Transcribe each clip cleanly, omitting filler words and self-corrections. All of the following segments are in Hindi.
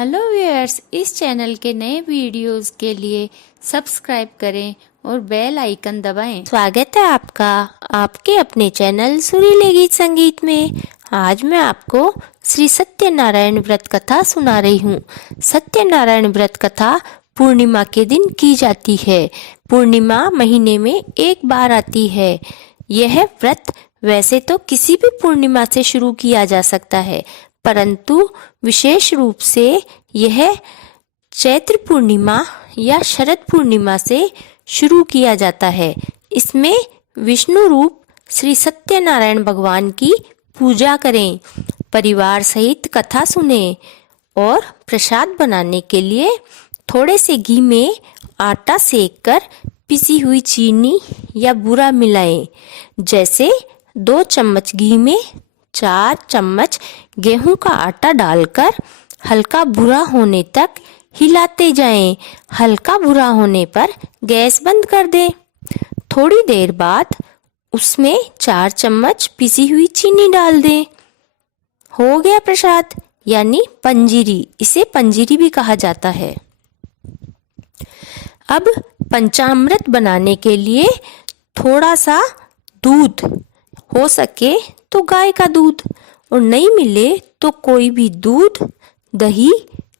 हेलो व्यूअर्स, इस चैनल के नए वीडियोस के लिए सब्सक्राइब करें और बेल आइकन दबाएं। स्वागत है आपका आपके अपने चैनल सुरीले गीत संगीत में। आज मैं आपको श्री सत्यनारायण व्रत कथा सुना रही हूँ। सत्यनारायण व्रत कथा पूर्णिमा के दिन की जाती है। पूर्णिमा महीने में एक बार आती है। यह व्रत वैसे तो किसी भी पूर्णिमा से शुरू किया जा सकता है, परंतु विशेष रूप से यह चैत्र पूर्णिमा या शरद पूर्णिमा से शुरू किया जाता है। इसमें विष्णु रूप श्री सत्यनारायण भगवान की पूजा करें, परिवार सहित कथा सुने और प्रसाद बनाने के लिए थोड़े से घी में आटा सेक कर पिसी हुई चीनी या बूरा मिलाएं। जैसे 2 चम्मच घी में 4 चम्मच गेहूं का आटा डालकर हल्का भूरा होने तक हिलाते जाएं। हल्का भूरा होने पर गैस बंद कर दें। थोड़ी देर बाद उसमें 4 चम्मच पिसी हुई चीनी डाल दें। हो गया प्रसाद, यानी पंजीरी। इसे पंजीरी भी कहा जाता है। अब पंचामृत बनाने के लिए थोड़ा सा दूध, हो सके तो गाय का दूध, और नहीं मिले तो कोई भी दूध, दही,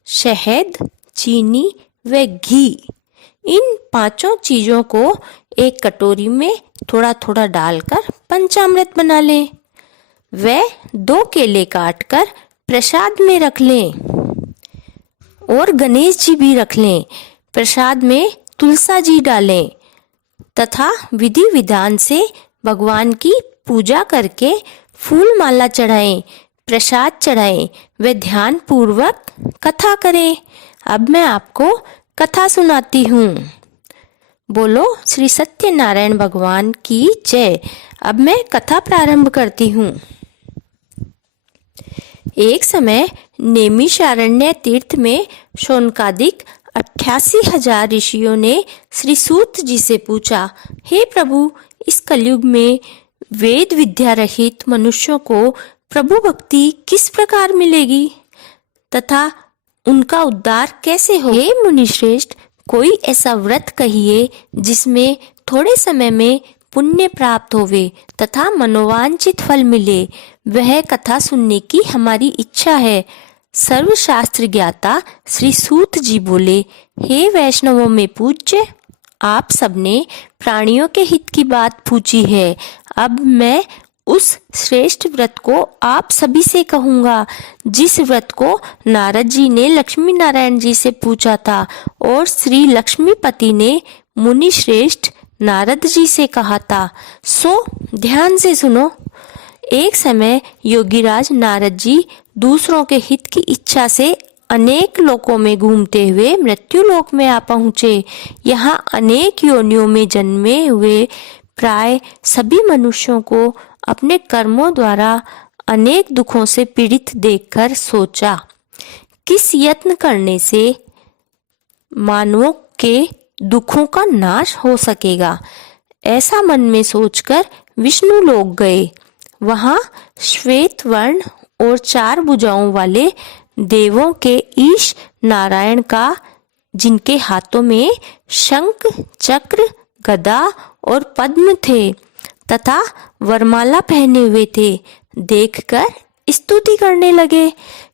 शहद, चीनी व घी, इन 5 चीजों को एक कटोरी में थोड़ा थोड़ा डालकर पंचामृत बना लें। व 2 केले काटकर प्रसाद में रख लें और गणेश जी भी रख लें। प्रसाद में तुलसा जी डालें तथा विधि विधान से भगवान की पूजा करके फूल माला चढ़ाएं, प्रसाद चढ़ाएं व ध्यान पूर्वक कथा करें। अब मैं आपको कथा सुनाती हूँ। बोलो श्री सत्यनारायण भगवान की जय। अब मैं कथा प्रारंभ करती हूँ। एक समय नैमिषारण्य तीर्थ में शौनकादिक 88,000 ऋषियों ने श्री सूत जी से पूछा, हे प्रभु, इस कलयुग में वेद विद्या रहित मनुष्यों को प्रभु भक्ति किस प्रकार मिलेगी तथा उनका उद्धार कैसे हो? हे मुनिश्रेष्ठ, कोई ऐसा व्रत कहिए जिसमें थोड़े समय में पुण्य प्राप्त होवे तथा मनोवांछित फल मिले। वह कथा सुनने की हमारी इच्छा है। सर्वशास्त्र ज्ञाता श्री सूत जी बोले, हे वैष्णवों में पूज्य, आप सबने प्राणियों के हित की बात पूछी है। अब मैं उस श्रेष्ठ व्रत को आप सभी से कहूँगा जिस व्रत को नारद जी ने लक्ष्मी नारायण जी से पूछा था और श्री लक्ष्मीपति ने मुनि श्रेष्ठ नारद जी से कहा था। सो ध्यान से सुनो। एक समय योगीराज नारद जी दूसरों के हित की इच्छा से अनेक लोकों में घूमते हुए मृत्यु लोक में आ पहुँचे। यहाँ अनेक योनियों में जन्मे हुए प्राय सभी मनुष्यों को अपने कर्मों द्वारा अनेक दुखों से पीड़ित देखकर सोचा, किस यत्न करने से मानवों के दुखों का नाश हो सकेगा। ऐसा मन में सोचकर विष्णु लोक गए। वहाँ श्वेत वर्ण और 4 भुजाओं वाले देवों के ईश नारायण का, जिनके हाथों में शंख, चक्र, गदा और पद्म थे तथा वरमाला पहने हुए थे, देखकर स्तुति करने लगे।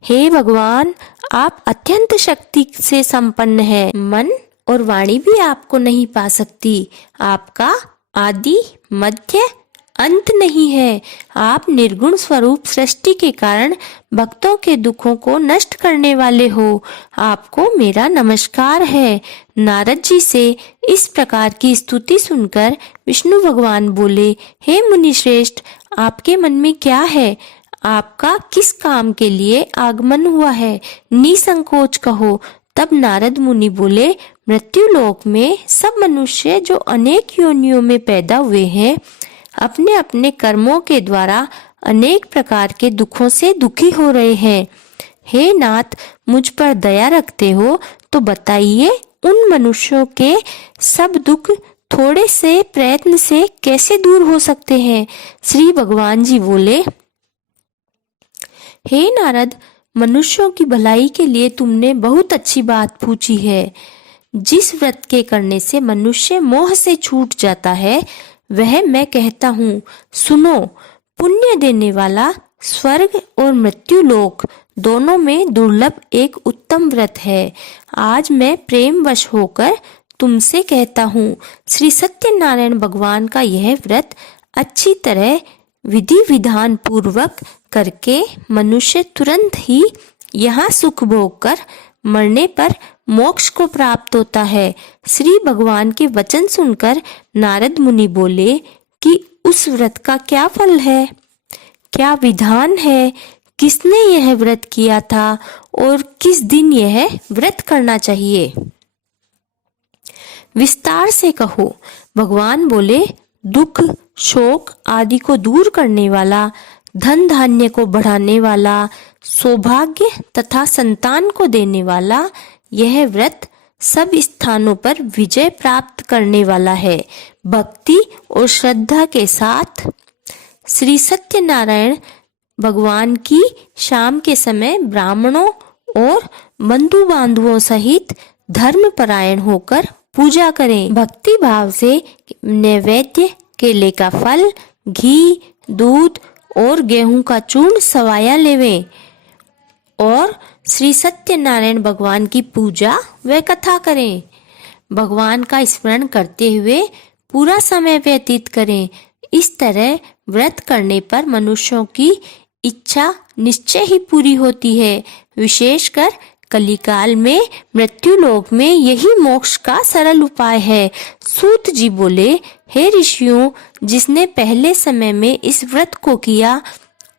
हे भगवान, आप अत्यंत शक्ति से संपन्न हैं। मन और वाणी भी आपको नहीं पा सकती। आपका आदि मध्य अंत नहीं है। आप निर्गुण स्वरूप सृष्टि के कारण भक्तों के दुखों को नष्ट करने वाले हो। आपको मेरा नमस्कार है। नारद जी से इस प्रकार की स्तुति सुनकर विष्णु भगवान बोले, हे मुनि श्रेष्ठ, आपके मन में क्या है? आपका किस काम के लिए आगमन हुआ है? निसंकोच कहो। तब नारद मुनि बोले, मृत्यु लोक में सब मनुष्य जो अनेक योनियों में पैदा हुए हैं, अपने अपने कर्मों के द्वारा अनेक प्रकार के दुखों से दुखी हो रहे हैं। हे नाथ, मुझ पर दया रखते हो तो बताइए, उन मनुष्यों के सब दुख थोड़े से प्रयत्न से कैसे दूर हो सकते हैं? श्री भगवान जी बोले, हे नारद, मनुष्यों की भलाई के लिए तुमने बहुत अच्छी बात पूछी है। जिस व्रत के करने से मनुष्य मोह से छूट जाता है वह मैं कहता हूँ, सुनो। पुण्य देने वाला स्वर्ग और मृत्यु लोक दोनों में दुर्लभ एक उत्तम व्रत है। आज मैं प्रेमवश होकर तुमसे कहता हूँ, श्री सत्यनारायण भगवान का यह व्रत अच्छी तरह विधि विधान पूर्वक करके मनुष्य तुरंत ही यहाँ सुख भोग कर मरने पर मोक्ष को प्राप्त होता है। श्री भगवान के वचन सुनकर नारद मुनि बोले कि उस व्रत का क्या फल है, क्या विधान है, किसने यह व्रत किया था और किस दिन यह व्रत करना चाहिए, विस्तार से कहो। भगवान बोले, दुख शोक आदि को दूर करने वाला, धन धान्य को बढ़ाने वाला, सौभाग्य तथा संतान को देने वाला यह व्रत सब स्थानों पर विजय प्राप्त करने वाला है। भक्ति और श्रद्धा के साथ श्री सत्यनारायण भगवान की शाम के समय ब्राह्मणों और बंधु बांधवों सहित धर्मपरायण होकर पूजा करें। भक्ति भाव से नैवेद्य, केले का फल, घी, दूध और गेहूं का चूर्ण सवाया लेवें और श्री सत्यनारायण भगवान की पूजा व कथा करें। भगवान का स्मरण करते हुए पूरा समय व्यतीत करें। इस तरह व्रत करने पर मनुष्यों की इच्छा निश्चय ही पूरी होती है। विशेषकर कलिकाल में मृत्यु लोक में यही मोक्ष का सरल उपाय है। सूत जी बोले, हे ऋषियों, जिसने पहले समय में इस व्रत को किया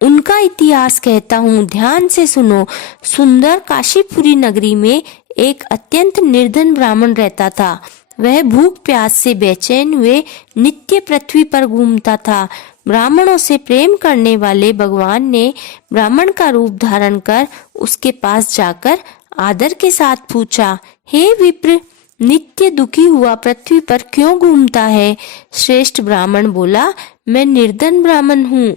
उनका इतिहास कहता हूँ, ध्यान से सुनो। सुंदर काशीपुरी नगरी में एक अत्यंत निर्धन ब्राह्मण रहता था। वह भूख प्यास से बेचैन हुए नित्य पृथ्वी पर घूमता था। ब्राह्मणों से प्रेम करने वाले भगवान ने ब्राह्मण का रूप धारण कर उसके पास जाकर आदर के साथ पूछा, हे विप्र, नित्य दुखी हुआ पृथ्वी पर क्यों घूमता है? श्रेष्ठ ब्राह्मण बोला, मैं निर्धन ब्राह्मण हूँ,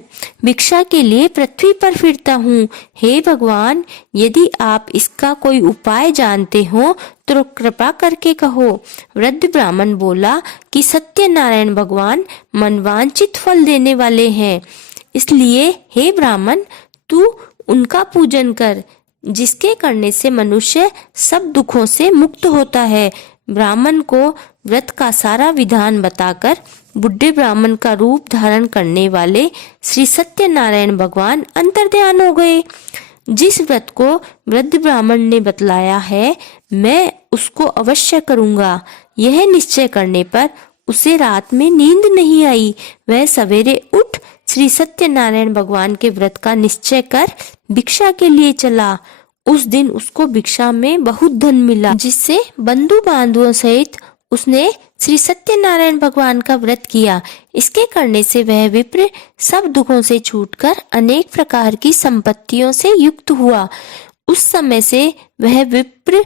भिक्षा के लिए पृथ्वी पर फिरता हूँ। हे भगवान, यदि आप इसका कोई उपाय जानते हो तो कृपा करके कहो। वृद्ध ब्राह्मण बोला कि सत्यनारायण भगवान मनवांचित फल देने वाले हैं, इसलिए हे ब्राह्मण, तू उनका पूजन कर, जिसके करने से मनुष्य सब दुखों से मुक्त होता है। ब्राह्मण को व्रत का सारा विधान बताकर बुढ़े ब्राह्मण का रूप धारण करने वाले श्री सत्यनारायण भगवान अंतर्ध्यान हो गए। जिस व्रत को वृद्ध ब्राह्मण ने बतलाया है, मैं उसको अवश्य करूंगा। यह निश्चय करने पर उसे रात में नींद नहीं आई। वह सवेरे उठ श्री सत्यनारायण भगवान के व्रत का निश्चय कर भिक्षा के लिए चला। उस दिन उसको भिक्षा में बहुत धन मिला, जिससे बंधु बांधवों सहित उसने श्री सत्यनारायण भगवान का व्रत किया। इसके करने से वह विप्र सब दुखों से छूटकर अनेक प्रकार की संपत्तियों से युक्त हुआ। उस समय से वह विप्र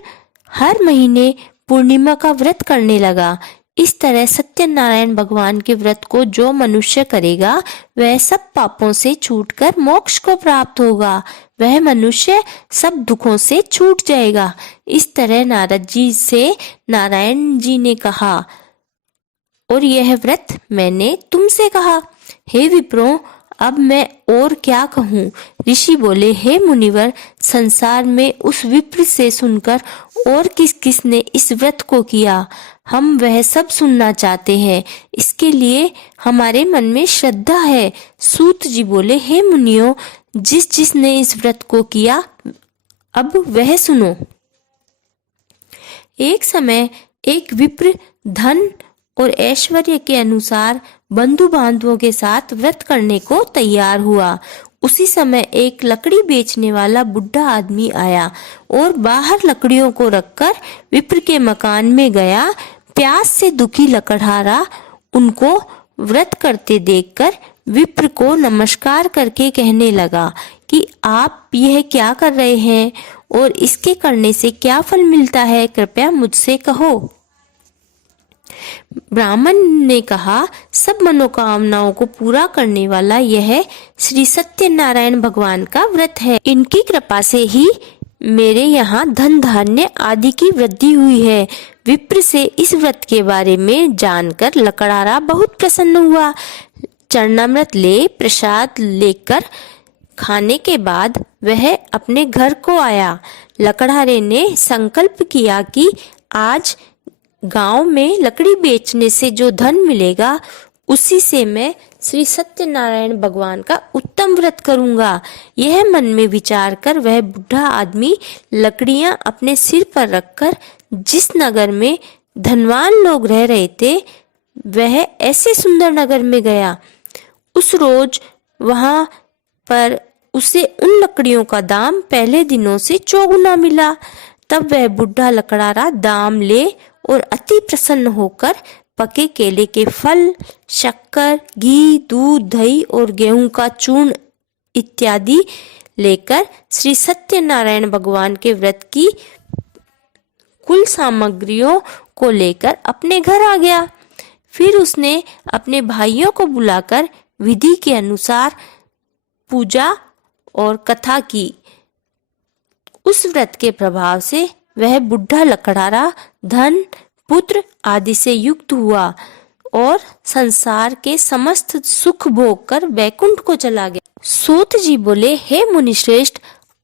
हर महीने पूर्णिमा का व्रत करने लगा। इस तरह सत्यनारायण भगवान के व्रत को जो मनुष्य करेगा वह सब पापों से छूटकर मोक्ष को प्राप्त होगा। वह मनुष्य सब दुखों से छूट जाएगा। इस तरह नारद जी से नारायण जी ने कहा, और यह व्रत मैंने तुमसे कहा। हे विप्रो, अब मैं और क्या कहूँ? ऋषि बोले, हे मुनिवर, संसार में उस विप्र से सुनकर और किस किस ने इस व्रत को किया, हम वह सब सुनना चाहते हैं। इसके लिए हमारे मन में श्रद्धा है। सूत जी बोले, हे मुनियों, जिस जिसने इस व्रत को किया अब वह सुनो। एक समय एक विप्र धन और ऐश्वर्य के अनुसार बंधु बांधवों के साथ व्रत करने को तैयार हुआ। उसी समय एक लकड़ी बेचने वाला बुढ़ा आदमी आया और बाहर लकड़ियों को रखकर विप्र के मकान में गया। प्यास से दुखी लकड़हारा उनको व्रत करते देखकर विप्र को नमस्कार करके कहने लगा कि आप यह क्या कर रहे हैं और इसके करने से क्या फल मिलता है, कृपया मुझसे कहो। ब्राह्मण ने कहा, सब मनोकामनाओं को पूरा करने वाला यह श्री सत्यनारायण भगवान का व्रत है। इनकी कृपा से ही मेरे यहाँ धन धान्य आदि की वृद्धि हुई है। विप्र से इस व्रत के बारे में जानकर लकड़हारा बहुत प्रसन्न हुआ। चरणामृत ले प्रसाद लेकर खाने के बाद वह अपने घर को आया। लकड़हारे ने संकल्प किया कि आज गांव में लकड़ी बेचने से जो धन मिलेगा उसी से मैं श्री सत्यनारायण भगवान का उत्तम व्रत करूंगा। यह मन में विचार कर वह बूढ़ा आदमी लकड़ियां अपने सिर पर रखकर जिस नगर में धनवान लोग रह रहे थे वह ऐसे सुंदर नगर में गया। उस रोज वहां पर उसे उन लकड़ियों का दाम पहले दिनों से चौगुना मिला। तब वह बूढ़ा लकड़हारा दाम ले और अति प्रसन्न होकर पके केले के फल, शक्कर, घी, दूध, दही और गेहूं का चूर्ण इत्यादि लेकर श्री सत्यनारायण भगवान के व्रत की कुल सामग्रियों को लेकर अपने घर आ गया। फिर उसने अपने भाइयों को बुलाकर विधि के अनुसार पूजा और कथा की। उस व्रत के प्रभाव से वह बूढ़ा लकड़हारा धन, पुत्र आदि से युक्त हुआ और संसार के समस्त सुख भोग कर वैकुंठ को चला गया। सूत जी बोले, हे मुनिश्रेष्ठ,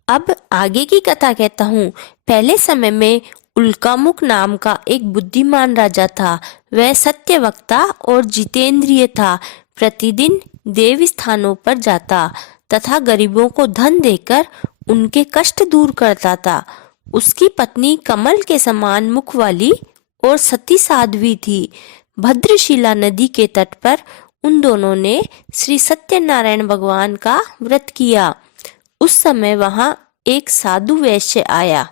अब आगे की कथा कहता हूँ। पहले समय में उल्कामुख नाम का एक बुद्धिमान राजा था। वह सत्यवक्ता और जितेंद्रिय था। प्रतिदिन देव स्थानों पर जाता तथा गरीबों को धन देकर उनके कष्ट दूर करता था। उसकी पत्नी कमल के समान मुख वाली और सती साध्वी थी। भद्रशिला नदी के तट पर उन दोनों ने श्री सत्यनारायण भगवान का व्रत किया। उस समय वहां एक साधु वैश्य आया।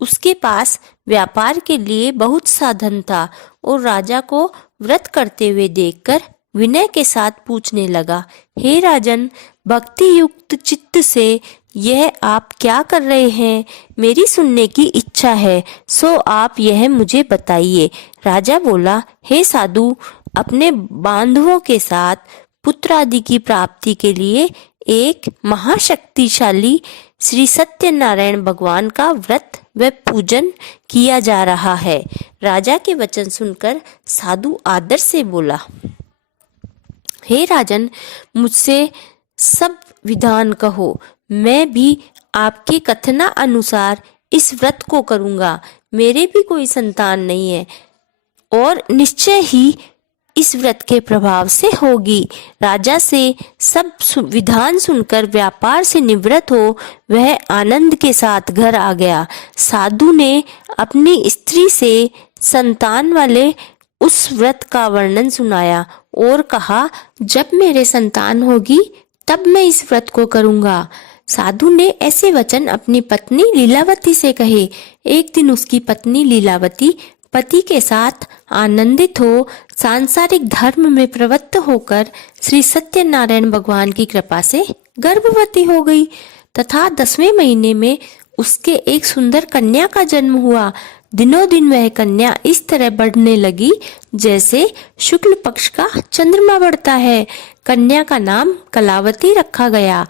उसके पास व्यापार के लिए बहुत साधन था और राजा को व्रत करते हुए देखकर विनय के साथ पूछने लगा, हे राजन, भक्ति युक्त चित्त से यह आप क्या कर रहे हैं? मेरी सुनने की इच्छा है, सो आप यह मुझे बताइए। राजा बोला, हे साधु, अपने बांधवों के साथ पुत्र आदि की प्राप्ति के लिए एक महाशक्तिशाली श्री सत्यनारायण भगवान का व्रत व पूजन किया जा रहा है। राजा के वचन सुनकर साधु आदर से बोला, हे राजन, मुझसे सब विधान कहो, मैं भी आपके कथना अनुसार इस व्रत को करूंगा। मेरे भी कोई संतान नहीं है और निश्चय ही इस व्रत के प्रभाव से होगी। राजा से सब विधान सुनकर व्यापार से निवृत्त हो वह आनंद के साथ घर आ गया। साधु ने अपनी स्त्री से संतान वाले उस व्रत का वर्णन सुनाया और कहा, जब मेरे संतान होगी तब मैं इस व्रत को करूंगा। साधु ने ऐसे वचन अपनी पत्नी लीलावती से कहे। एक दिन उसकी पत्नी लीलावती पति के साथ आनंदित हो सांसारिक धर्म में प्रवृत्त होकर श्री सत्यनारायण भगवान की कृपा से गर्भवती हो गई तथा 10वें महीने में उसके एक सुंदर कन्या का जन्म हुआ। दिनों दिन वह कन्या इस तरह बढ़ने लगी जैसे शुक्ल पक्ष का चंद्रमा बढ़ता है। कन्या का नाम कलावती रखा गया।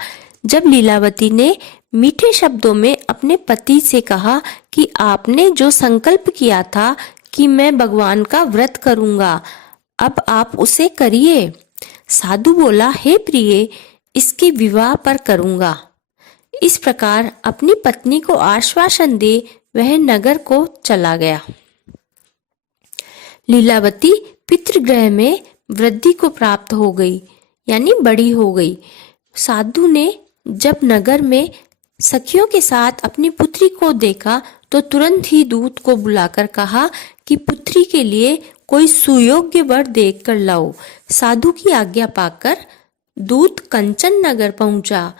जब लीलावती ने मीठे शब्दों में अपने पति से कहा कि आपने जो संकल्प किया था कि मैं भगवान का व्रत करूंगा, अब आप उसे करिए। साधु बोला, हे प्रिय, इसके विवाह पर करूंगा। इस प्रकार अपनी पत्नी को आश्वासन दे वह नगर को चला गया। लीलावती पितृगृह में वृद्धि को प्राप्त हो गई, यानी बड़ी हो गई। साधु ने जब नगर में सखियों के साथ अपनी पुत्री को देखा तो तुरंत ही दूत को बुलाकर कहा कि पुत्री के लिए कोई सुयोग्य वर देख कर लाओ। साधु की आज्ञा पाकर दूत कंचन नगर पहुंचा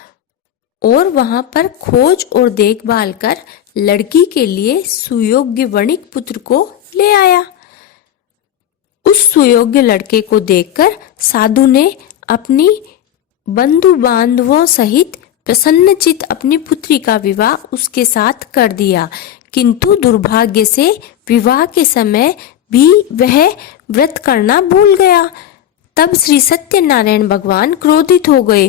और वहां पर खोज और देखभाल कर लड़की के लिए सुयोग्य वणिक पुत्र को ले आया। उस सुयोग्य लड़के को देखकर साधु ने अपनी बंधु बांधवों सहित प्रसन्नचित अपनी पुत्री का विवाह उसके साथ कर दिया। किंतु दुर्भाग्य से विवाह के समय भी वह व्रत करना भूल गया। तब श्री सत्यनारायण भगवान क्रोधित हो गए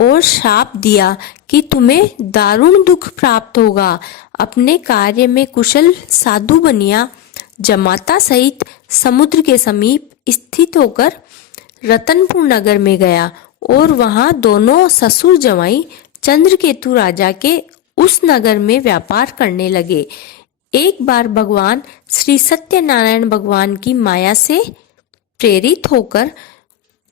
और शाप दिया कि तुम्हें दारुण दुख प्राप्त होगा। अपने कार्य में कुशल साधु बनिया जमाता सहित समुद्र के समीप स्थित होकर रतनपुर नगर में गया और वहां दोनों ससुर जमाई चंद्रकेतु राजा के उस नगर में व्यापार करने लगे। एक बार भगवान श्री सत्यनारायण भगवान की माया से प्रेरित होकर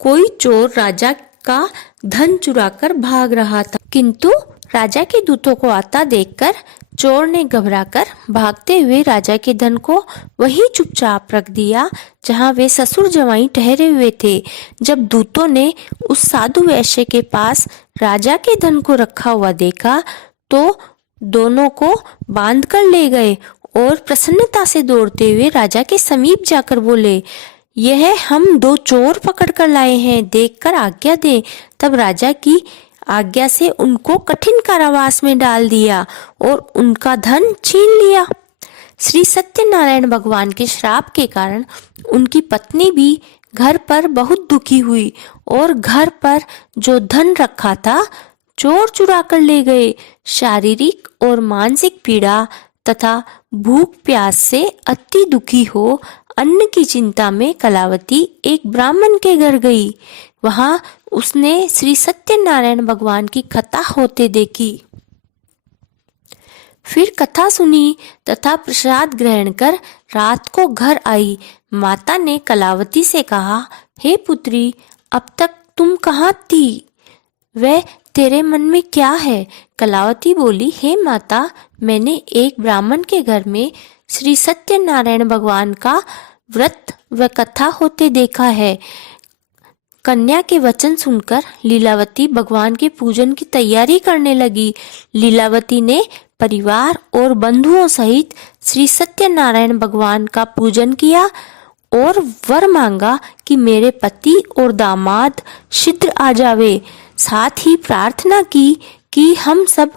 कोई चोर राजा का धन चुराकर भाग रहा था, किंतु राजा के दूतों को आता देखकर चोर ने घबराकर भागते हुए राजा के धन को वहीं चुपचाप रख दिया जहां वे ससुर जवाई ठहरे हुए थे। जब दूतों ने उस साधु वैश्य के पास राजा के धन को रखा हुआ देखा तो दोनों को बांध कर ले गए और प्रसन्नता से दौड़ते हुए राजा के समीप जाकर बोले, यह हम दो चोर पकड़ कर लाए हैं, देखकर आज्ञा दे। तब राजा की आज्ञा से उनको कठिन कारावास में डाल दिया और उनका धन छीन लिया। श्री सत्यनारायण भगवान के श्राप के कारण उनकी पत्नी भी घर पर बहुत दुखी हुई और घर पर जो धन रखा था चोर चुरा कर ले गए। शारीरिक और मानसिक पीड़ा तथा भूख प्यास से अति दुखी हो अन्न की चिंता में कलावती एक ब्राह्मण के घर गई। वहां उसने श्री सत्यनारायण भगवान की कथा होते देखी। फिर कथा सुनी तथा प्रसाद ग्रहण कर रात को घर आई। माता ने कलावती से कहा, हे पुत्री, अब तक तुम कहाँ थी? वह तेरे मन में क्या है? कलावती बोली, हे माता, मैंने एक ब्राह्मण के घर में श्री सत्यनारायण भगवान का व्रत व कथा होते देखा है। कन्या के वचन सुनकर लीलावती भगवान के पूजन की तैयारी करने लगी। लीलावती ने परिवार और बंधुओं सहित श्री सत्यनारायण भगवान का पूजन किया और वर मांगा कि मेरे पति और दामाद शीघ्र आ जावे। साथ ही प्रार्थना की कि हम सब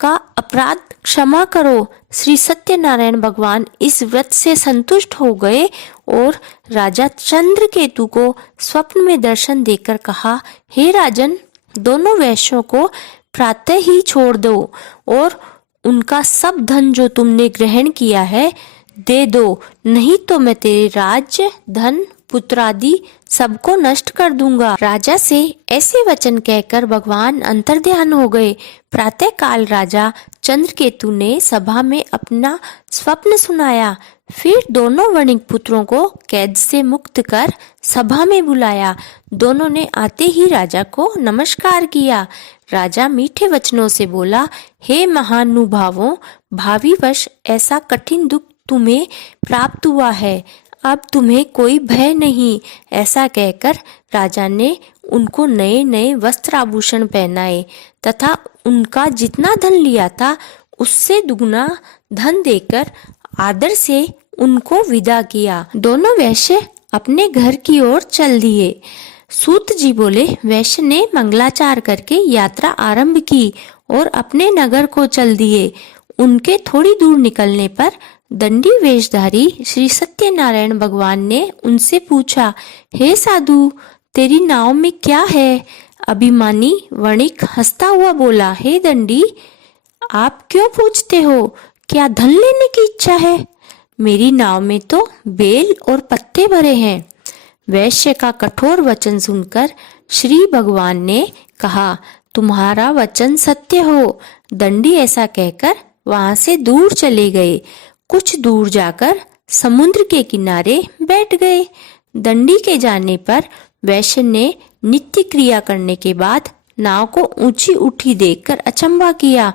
का अपराध क्षमा करो। श्री सत्यनारायण भगवान इस व्रत से संतुष्ट हो गए और राजा चंद्रकेतु को स्वप्न में दर्शन देकर कहा, हे राजन, दोनों वैश्यों को प्रातः ही छोड़ दो और उनका सब धन जो तुमने ग्रहण किया है दे दो, नहीं तो मैं तेरे राज्य, धन, पुत्र आदि सबको नष्ट कर दूंगा। राजा से ऐसे वचन कहकर भगवान अंतर्ध्यान हो गए। प्रातः काल राजा चंद्रकेतु ने सभा में अपना स्वप्न सुनाया। फिर दोनों वणिक पुत्रों को कैद से मुक्त कर सभा में बुलाया। दोनों ने आते ही राजा को नमस्कार किया। राजा मीठे वचनों से बोला, हे महानुभावों, भावी वर्ष ऐसा कठिन दुख तुम्हें प्राप्त हुआ है, अब तुम्हें कोई भय नहीं। ऐसा कहकर राजा ने उनको नए नए वस्त्र आभूषण पहनाए तथा उनका जितना धन लिया था उससे दुगना धन देकर आदर से उनको विदा किया। दोनों वैश्य अपने घर की ओर चल दिए। सूत जी बोले, वैश्य ने मंगलाचार करके यात्रा आरंभ की और अपने नगर को चल दिए। उनके थोड़ी दूर निकलने पर दंडी वेशधारी श्री सत्यनारायण भगवान ने उनसे पूछा, हे साधु, तेरी नाव में क्या है? अभिमानी वणिक हंसता हुआ बोला, हे दंडी, आप क्यों पूछते हो? क्या धन लेने की इच्छा है? मेरी नाव में तो बेल और पत्ते भरे हैं। वैश्य का कठोर वचन सुनकर श्री भगवान ने कहा, तुम्हारा वचन सत्य हो। दंडी ऐसा कहकर वहां से दूर चले गए। कुछ दूर जाकर समुद्र के किनारे बैठ गए। दंडी के जाने पर वैश्य ने नित्य क्रिया करने के बाद नाव को ऊंची उठी देखकर अचंभा किया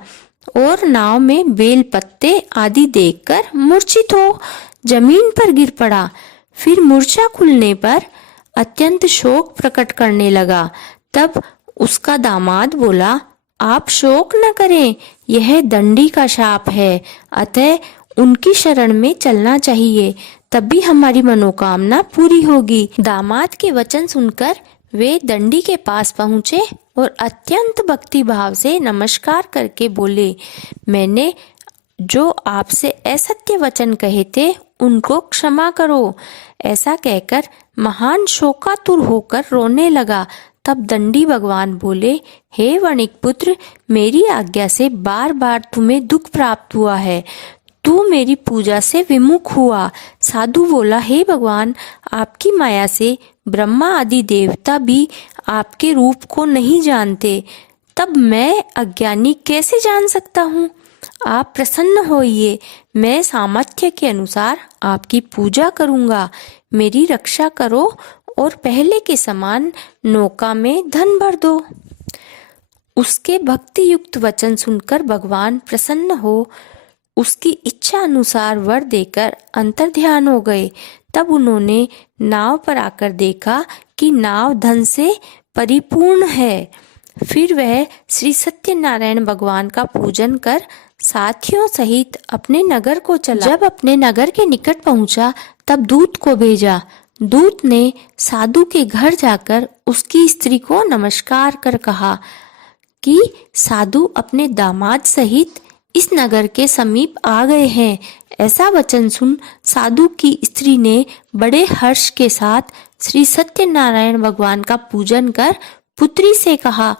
और नाव में बेल पत्ते आदि देखकर मूर्छित हो जमीन पर गिर पड़ा। फिर मूर्छा खुलने पर अत्यंत शोक प्रकट करने लगा। तब उसका दामाद बोला, आप शोक न करें, यह दंडी का शाप है, अतः उनकी शरण में चलना चाहिए, तभी हमारी मनोकामना पूरी होगी। दामाद के वचन सुनकर वे दंडी के पास पहुँचे और अत्यंत भक्ति भाव से नमस्कार करके बोले, मैंने जो आपसे असत्य वचन कहे थे उनको क्षमा करो। ऐसा कहकर महान शोकातुर होकर रोने लगा। तब दंडी भगवान बोले, हे वणिक पुत्र, मेरी आज्ञा से बार बार तुम्हें दुख प्राप्त हुआ है, तू मेरी पूजा से विमुख हुआ। साधु बोला, हे भगवान, आपकी माया से ब्रह्मा आदि देवता भी आपके रूप को नहीं जानते, तब मैं अज्ञानी कैसे जान सकता हूँ? आप प्रसन्न होइए, मैं सामर्थ्य के अनुसार आपकी पूजा करूँगा। मेरी रक्षा करो और पहले के समान नौका में धन भर दो। उसके भक्ति युक्त वचन सुनकर भगवान प्रसन्न हो उसकी इच्छा अनुसार वर देकर अंतर्ध्यान हो गए। तब उन्होंने नाव पर आकर देखा कि नाव धन से परिपूर्ण है। फिर वह श्री सत्यनारायण भगवान का पूजन कर साथियों सहित अपने नगर को चला। जब अपने नगर के निकट पहुंचा तब दूत को भेजा। दूत ने साधु के घर जाकर उसकी स्त्री को नमस्कार कर कहा कि साधु अपने दामाद सहित इस नगर के समीप आ गए हैं। ऐसा वचन सुन साधु की स्त्री ने बड़े हर्ष के साथ श्री सत्यनारायण भगवान का पूजन कर पुत्री से कहा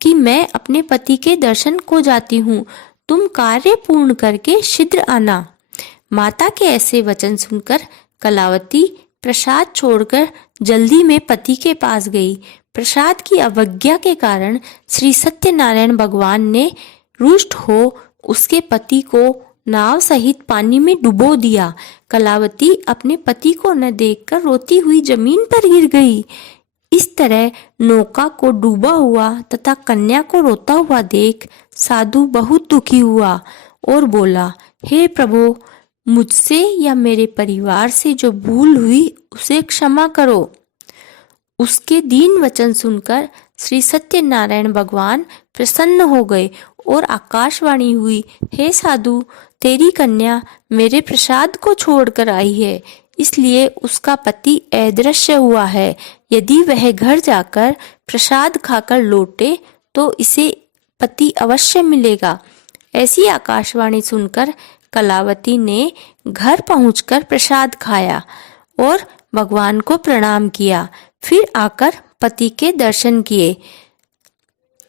कि मैं अपने पति के दर्शन को जाती हूँ, तुम कार्य पूर्ण करके शीघ्र आना। माता के ऐसे वचन सुनकर कलावती प्रसाद छोड़कर जल्दी में पति के पास गई। प्रसाद की अवज्ञा के कारण श्री सत्यनारायण भगवान ने रुष्ट हो उसके पति को नाव सहित पानी में डुबो दिया। कलावती अपने पति को न देखकर रोती हुई जमीन पर गिर गई। इस तरह नौका को डूबा हुआ तथा कन्या को रोता हुआ देख साधु बहुत दुखी हुआ और बोला, हे प्रभु, मुझसे या मेरे परिवार से जो भूल हुई उसे क्षमा करो। उसके दीन वचन सुनकर श्री सत्यनारायण भगवान प्रसन्न हो गए और आकाशवाणी हुई, हे साधु, तेरी कन्या मेरे प्रसाद को छोड़कर आई है, इसलिए उसका पति अदृश्य हुआ है। यदि वह घर जाकर प्रसाद खाकर लौटे तो इसे पति अवश्य मिलेगा। ऐसी आकाशवाणी सुनकर कलावती ने घर पहुंचकर प्रसाद खाया और भगवान को प्रणाम किया। फिर आकर पति के दर्शन किए।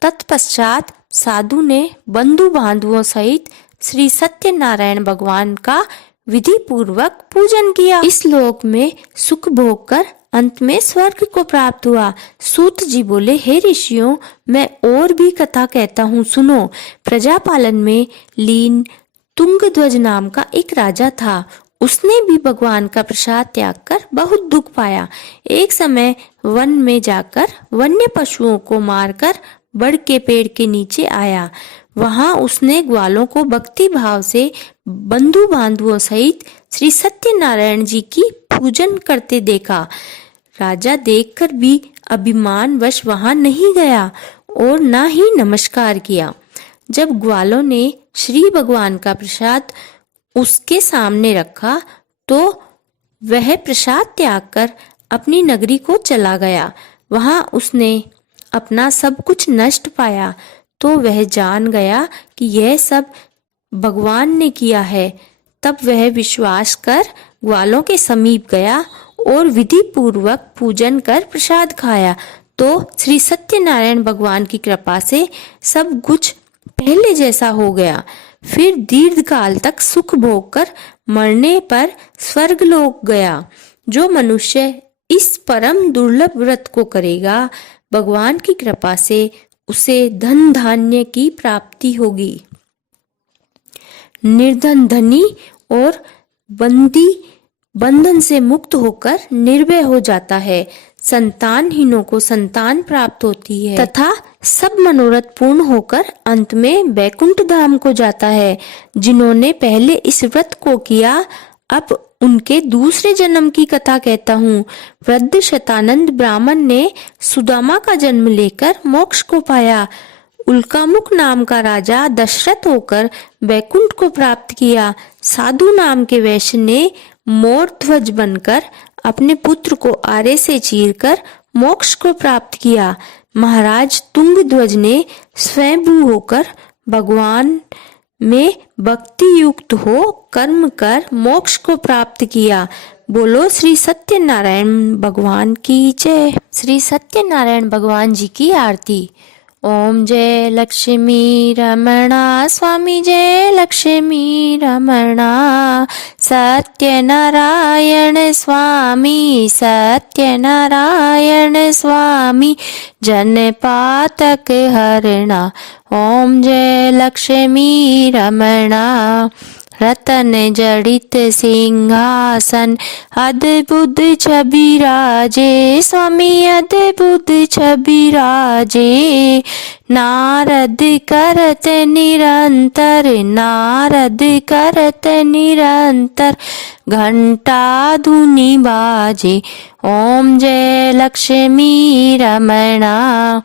तत्पश्चात साधु ने बंधु बांधवों सहित श्री सत्यनारायण भगवान का विधि पूर्वक पूजन किया। इस लोक में सुख भोग कर अंत में स्वर्ग को प्राप्त हुआ। सूत जी बोले, हे ऋषियों, मैं और भी कथा कहता हूँ, सुनो। प्रजापालन में लीन तुंगध्वज नाम का एक राजा था। उसने भी भगवान का प्रसाद त्याग कर बहुत दुख पाया। एक समय वन में जाकर वन्य पशुओं को मारकर बड़ के पेड़ के नीचे आया। वहां उसने ग्वालों को भक्ति भाव से बंधु बांधवों सहित श्री सत्यनारायण जी की पूजन करते देखा। राजा देखकर भी अभिमानवश वहां नहीं गया और न ही नमस्कार किया। जब ग्वालों ने श्री भगवान का प्रसाद उसके सामने रखा तो वह प्रसाद त्याग कर अपनी नगरी को चला गया। वहां उसने अपना सब कुछ नष्ट पाया तो वह जान गया कि यह सब भगवान ने किया है। तब वह विश्वास कर ग्वालों के समीप गया और विधि पूर्वक पूजन कर प्रसाद खाया तो श्री सत्यनारायण भगवान की कृपा से सब कुछ पहले जैसा हो गया। फिर दीर्घ काल तक सुख भोग कर मरने पर स्वर्गलोक गया। जो मनुष्य इस परम दुर्लभ व्रत को करेगा, भगवान की कृपा से उसे धन धान्य की प्राप्ति होगी। निर्धन धनी और बंदी बंधन से मुक्त होकर निर्भय हो जाता है। संतानहीनों को संतान प्राप्त होती है तथा सब मनोरथ पूर्ण होकर अंत में बैकुंठ धाम को जाता है। जिन्होंने पहले इस व्रत को किया, अब उनके दूसरे जन्म की कथा कहता हूँ। वृद्ध शतानंद ब्राह्मण ने सुदामा का जन्म लेकर मोक्ष को पाया। उल्कामुख नाम का राजा दशरथ होकर बैकुंठ को प्राप्त किया। साधु नाम के वैश्य ने मोर ध्वज बनकर अपने पुत्र को आरे से चीरकर मोक्ष को प्राप्त किया। महाराज तुंगध्वज ने स्वयंभू होकर भगवान में भक्ति युक्त हो कर्म कर मोक्ष को प्राप्त किया। बोलो श्री सत्यनारायण भगवान की जय। श्री सत्यनारायण भगवान जी की आरती। ओम जय लक्ष्मी रमणा स्वामी जय लक्ष्मी रमणा। सत्यनारायण स्वामी सत्यनारायण स्वामी जन पातक हरणा। ओम जय लक्ष्मी रमणा। रतन जड़ित सिंहासन अद्भुत छवि राजे स्वामी अद्भुत छवि राजे। नारद करत निरंतर नारद करत निरंतर घंटा धुनि बाजे। ओम जय लक्ष्मी रमणा।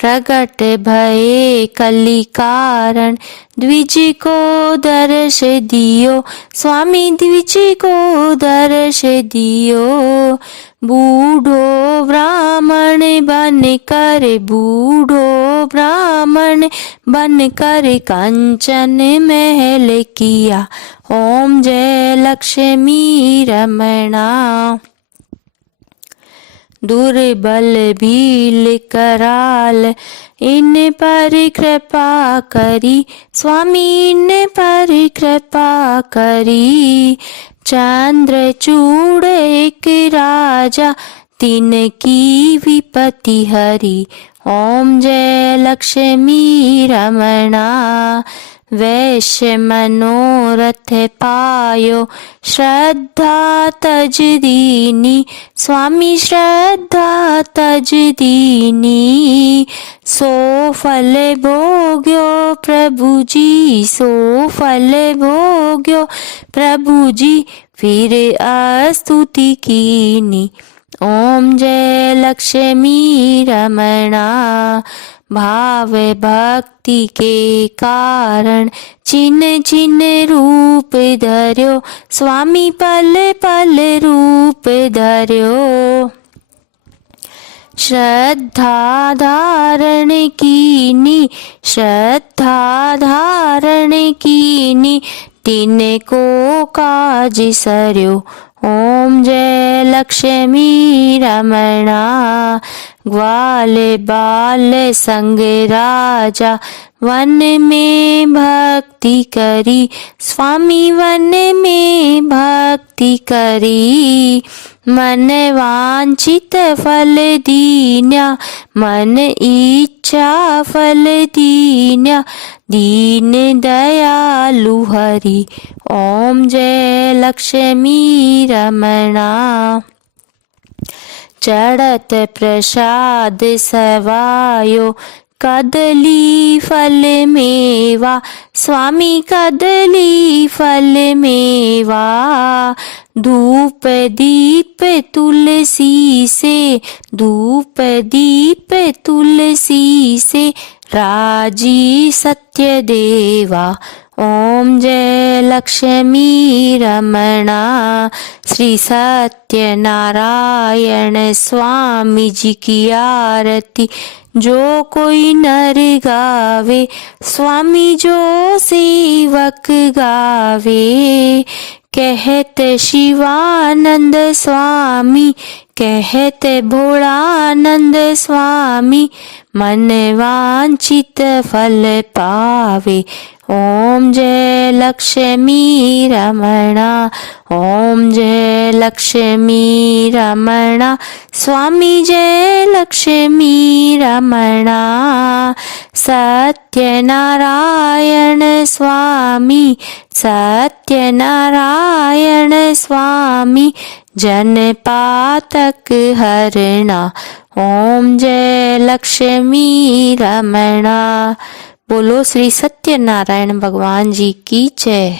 प्रगट भये कलि कारण द्विज को दर्श दियो स्वामी द्विज को दर्श दियो। बूढ़ो ब्राह्मण बन कर बूढ़ो ब्राह्मण बन कर कंचन महल किया। ओम जय लक्ष्मी रमणा। दुर्बल भील कराल इन पर कृपा करी स्वामी इन पर कृपा करी। चंद्रचूड़ एक राजा तीन की विपत्ति हरी। ओम जय लक्ष्मी रमणा। वैश्य मनोरथ पायो श्रद्धा तज दीनी स्वामी श्रद्धा तज दीनी। सो फल भोग्यो प्रभु जी सो फल भोग्यो प्रभु जी फिर स्तुति कीनी। ओम जय लक्ष्मी रमणा। भाव भक्ति के कारण चिन्ह चिन्ह रूप धर्यो स्वामी पल पल रूप धर्यो। श्रद्धा धारण कीनी श्रद्धा धारण कीनी तीन को काज सर्यो। ओम जय लक्ष्मी रमणा। ग्वाल बाल संग राजा वन में भक्ति करी स्वामी वन में भक्ति करी। मन वांछित फल दीन्या मन इच्छा फल दीन्या दीन दयालु हरि। ओम जय लक्ष्मी रमणा। चढ़त प्रसाद सवायो कदली फल मेवा स्वामी कदली फल मेवा। धूप दीप तुलसी से धूप दीप तुलसी से राजी सत्य देवा। ओम जय लक्ष्मी रमणा। श्री सत्यनारायण स्वामी जी की आरती जो कोई नर गावे स्वामी जो सेवक गावे। कहते शिवानंद स्वामी कहते भोलानंद स्वामी मन वांछित फल पावे। ओम जय लक्ष्मी रमणा। ओम जय लक्ष्मी रमणा। स्वामी जय लक्ष्मी रमणा। सत्यनारायण स्वामी सत्यनारायण स्वामी जन पातक हरणा। ओम जय लक्ष्मी रमणा। बोलो श्री सत्यनारायण भगवान जी की जय।